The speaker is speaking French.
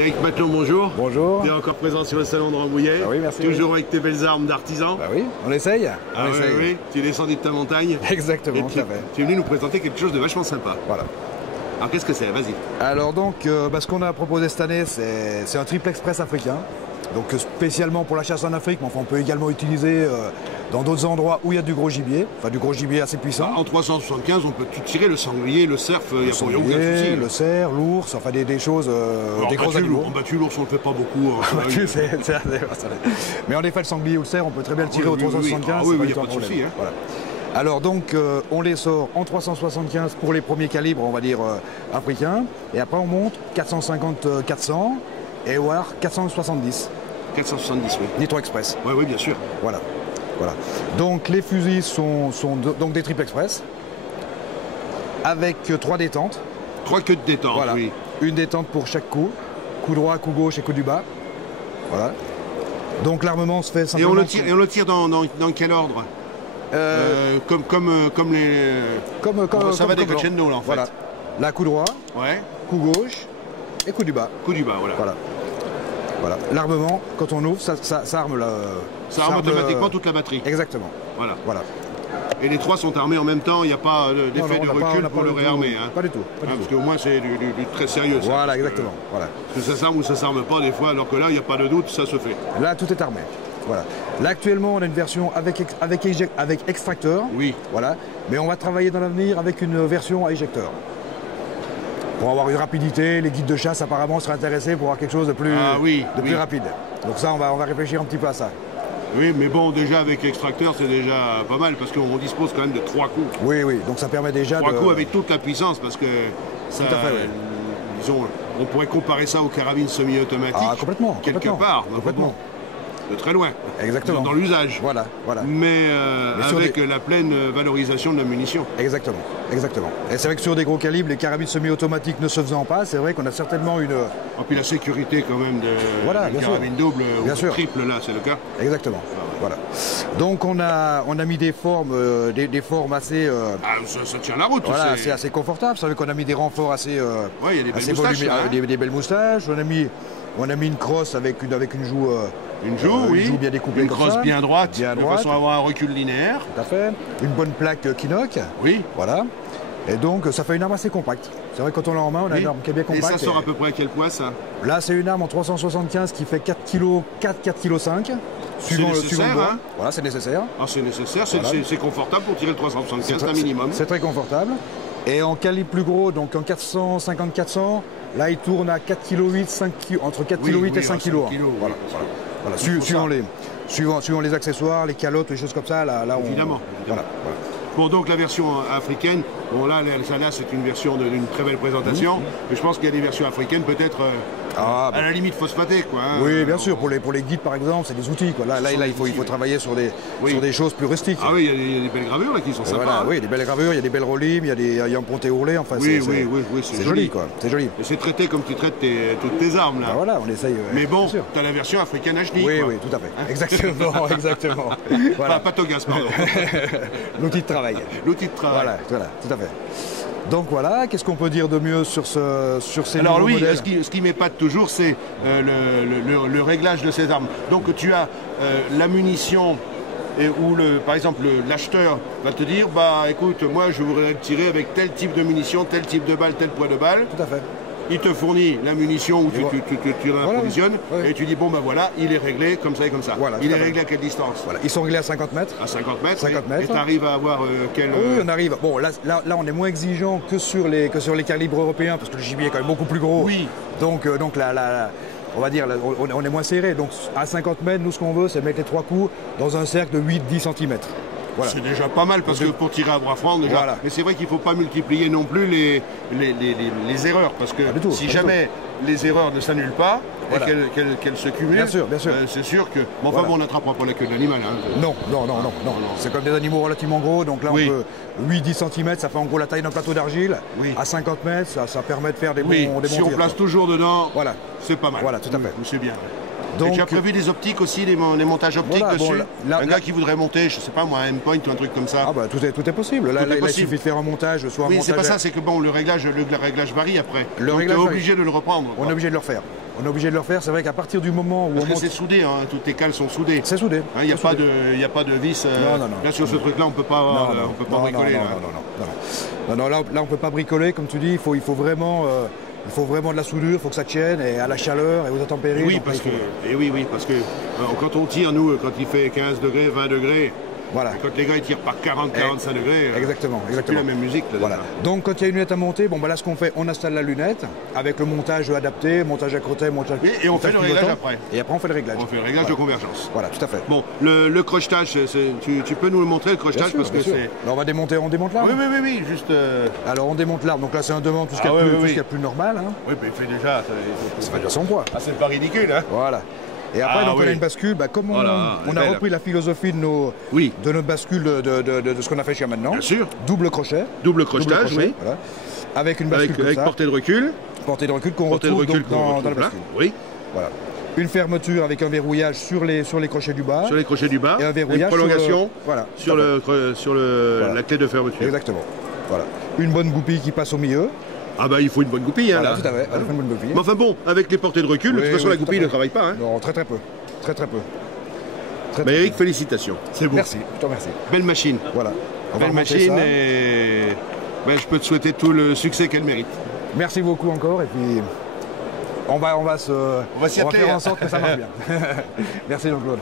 Éric Matelot, bonjour. Bonjour. Tu es encore présent sur le salon de Rambouillet. Ah oui, merci. Toujours avec tes belles armes d'artisan. Bah oui, on essaye. Ah oui, oui, tu es descendu de ta montagne. Exactement, tu, ça fait. tu es venu nous présenter quelque chose de vachement sympa. Voilà. Alors qu'est-ce que c'est? Vas-y. Alors donc, ce qu'on a proposé cette année, c'est un triple express africain. Donc spécialement pour la chasse en Afrique, mais enfin on peut également utiliser dans d'autres endroits où il y a du gros gibier, enfin du gros gibier assez puissant. En 375, on peut tirer le sanglier, le cerf, il n'y a aucun souci. Le cerf, l'ours, enfin des choses, des gros animaux. En battu, l'ours, on ne le fait pas beaucoup. Mais en effet, le sanglier ou le cerf, on peut très bien le tirer au 375. Oui, il n'y a pas de souci. Voilà. Alors donc, on les sort en 375 pour les premiers calibres, on va dire, africains. Et après, on monte 450-400 et voire 470. 470, oui. Nitro Express. Oui, oui, bien sûr. Voilà. Voilà. Donc les fusils sont donc des triple express avec 3 détentes. 3 queues de détente, voilà. Oui. Une détente pour chaque coup. Coup droit, coup gauche et coup du bas. Voilà. Donc l'armement se fait simplement... Et on le tire dans quel ordre? Comme les... ça va des crescendo là en fait. Voilà. Là, coup droit, ouais. Coup gauche et coup du bas. Coup du bas, voilà. Voilà. L'armement, quand on ouvre, ça arme la... Ça arme automatiquement toute la batterie. Exactement. Voilà. Et les 3 sont armés en même temps, il n'y a pas d'effet de recul pour le réarmer. Hein. Pas du tout. Parce qu'au moins c'est du très sérieux. Ça, voilà, exactement. Parce que ça s'arme ou ça s'arme pas des fois, alors que là, il n'y a pas de doute, ça se fait. Là, tout est armé. Voilà. Là, actuellement, on a une version avec extracteur. Oui. Voilà. Mais on va travailler dans l'avenir avec une version à éjecteur. Pour avoir une rapidité, les guides de chasse apparemment seraient intéressés pour avoir quelque chose de plus, plus rapide. Donc ça, on va réfléchir un petit peu à ça. Oui, mais bon, déjà avec extracteur, c'est déjà pas mal parce qu'on dispose quand même de 3 coups. Oui, donc ça permet déjà 3 coups avec toute la puissance parce que ça, tout à fait, disons, on pourrait comparer ça aux carabines semi-automatiques. Ah, complètement. Quelque part. Complètement. De très loin. Exactement. Dans l'usage. Voilà. Mais avec la pleine valorisation de la munition. Exactement. Et c'est vrai que sur des gros calibres, les carabines semi-automatiques ne se faisant pas, c'est vrai qu'on a certainement une... Et puis la sécurité quand même de carabine double ou triple, là, c'est le cas. Exactement. Voilà. Donc on a mis des formes, des formes assez... ça tient la route. Voilà, c'est assez confortable. Vous savez qu'on a mis des renforts assez... il y a des belles moustaches. Des belles moustaches. On a mis une crosse avec une joue... Une joue bien découpée. Une crosse bien droite, de façon à avoir un recul linéaire. Tout à fait. Une bonne plaque Kinoc. Oui. Voilà. Et donc ça fait une arme assez compacte. C'est vrai que quand on l'a en main, on a une arme qui est bien compacte. Et ça sort à peu près à quel poids ça? Là c'est une arme en 375 qui fait 4 kg, 4 kg 5. Suivant le bois. Voilà, c'est nécessaire. Ah, c'est nécessaire, c'est confortable pour tirer le 375, c'est un minimum. C'est très confortable. Et en calibre plus gros, donc en 450-400, là il tourne à 4 kg 5 kg, entre 4 kg 8 et 5 kg. Voilà. Suivant les accessoires, les calottes, les choses comme ça, là on... Évidemment. Voilà. Bon, donc la version africaine, bon là c'est une version d'une très belle présentation, mais je pense qu'il y a des versions africaines peut-être à la limite phosphatées, quoi. Hein. Oui, bien sûr, pour les guides par exemple, c'est des outils, quoi. Là il faut travailler sur des choses plus rustiques. Ah oui, il y a des belles gravures là qui sont sympas. Voilà, oui, des belles gravures, il y a des belles relimes, il y a un ponté ourlé, enfin c'est joli, quoi. C'est joli. Et c'est traité comme tu traites toutes tes armes là. Bah voilà, on essaye. Mais bon, tu as la version africaine HD. Oui, tout à fait. Exactement. Voilà. Pas Togas, pardon. L'outil de travail. L'outil de travail. Voilà, tout à fait. Donc voilà, qu'est-ce qu'on peut dire de mieux sur ces nouveaux modèles? Alors oui, ce qui m'épate toujours, c'est le réglage de ces armes. Donc tu as la munition, où par exemple l'acheteur va te dire, bah écoute, moi je voudrais tirer avec tel type de munition, tel type de balle, tel poids de balle. Tout à fait. Il te fournit la munition où tu l'approvisionnes et tu dis bon ben voilà, il est réglé comme ça et comme ça. Voilà, il est réglé à quelle distance? Voilà. Ils sont réglés à 50 mètres. À 50 mètres. Et tu arrives à avoir quel... Oui, on arrive. Bon, là on est moins exigeant que sur les calibres européens parce que le gibier est quand même beaucoup plus gros. Oui. Donc là, on va dire, on est moins serré. Donc à 50 mètres, nous ce qu'on veut, c'est mettre les 3 coups dans un cercle de 8-10 cm. Voilà. C'est déjà pas mal parce que pour tirer à bras francs déjà. Voilà. Mais c'est vrai qu'il ne faut pas multiplier non plus les erreurs parce que si jamais les erreurs ne s'annulent pas et qu'elles se cumulent, bien sûr. C'est sûr que... Bon, enfin, on n'attrapera pas la queue de l'animal. Hein. Non. C'est comme des animaux relativement gros, donc là on peut 8-10 cm, ça fait en gros la taille d'un plateau d'argile. Oui. À 50 mètres, ça permet de faire des bons si on place toujours dedans, c'est pas mal. Voilà, tout à fait. C'est bien. Donc, et tu as prévu des optiques aussi, des montages optiques dessus? Un gars qui voudrait monter, je sais pas moi, un endpoint ou un truc comme ça. Ah bah tout est possible. Là, il suffit de faire un montage, c'est pas ça, c'est que bon, le réglage varie après. Donc tu es obligé de le reprendre. On est obligé de le refaire. On est obligé de le refaire. C'est vrai qu'à partir du moment où Parce on que monte... c'est soudé, hein, toutes tes cales sont soudées. C'est soudé. Il n'y a, pas de vis. Là, sur ce truc-là, on peut pas bricoler. Non, là, on ne peut pas bricoler, comme tu dis. Il faut vraiment de la soudure, il faut que ça tienne, et à la chaleur et aux intempéries. Oui, parce que quand on tire, nous, quand il fait 15 degrés, 20 degrés, voilà. Quand les gars ils tirent par 40-45 degrés, exactement. C'est plus la même musique. Là, voilà. Donc quand il y a une lunette à monter, bon, bah, là ce qu'on fait, on installe la lunette avec le montage adapté, montage à crottet, montage... Et on fait le réglage après. Et après on fait le réglage. On fait le réglage de convergence. Voilà, tout à fait. Tout. Bon, le crochetage, tu peux nous le montrer, le crochetage, parce que c'est... On va démonter, on démonte l'arme. Oui, juste... Alors on démonte l'arme, donc là c'est un devant, tout ce qu'il y a plus normal. Hein. Oui, mais il fait déjà... Ça fait déjà son poids. Ah, c'est pas ridicule, hein. Voilà. Et après, on a une bascule, comme on a repris la philosophie de notre bascule de ce qu'on a fait jusqu'à maintenant. Bien sûr. Double crochet. Double crochetage, oui. Voilà. Avec une bascule comme avec ça. portée de recul. Portée de recul qu'on retrouve dans la bascule. Oui. Voilà. Une fermeture avec un verrouillage sur les crochets du bas. Sur les crochets du bas. Et un verrouillage une prolongation sur la clé de fermeture. Exactement. Voilà. Une bonne goupille qui passe au milieu. Ah bah il faut une bonne goupille, hein, voilà, là. Tout à fait, une bonne goupille. Mais enfin bon, avec les portées de recul, de toute façon la goupille ne travaille pas. Hein. Non, très peu. Très peu. Bah Eric, félicitations. C'est beau. Merci, je te remercie. Belle machine. Voilà. Belle machine et je peux te souhaiter tout le succès qu'elle mérite. Merci beaucoup encore et puis on va faire en sorte que ça marche bien. Merci Jean-Claude.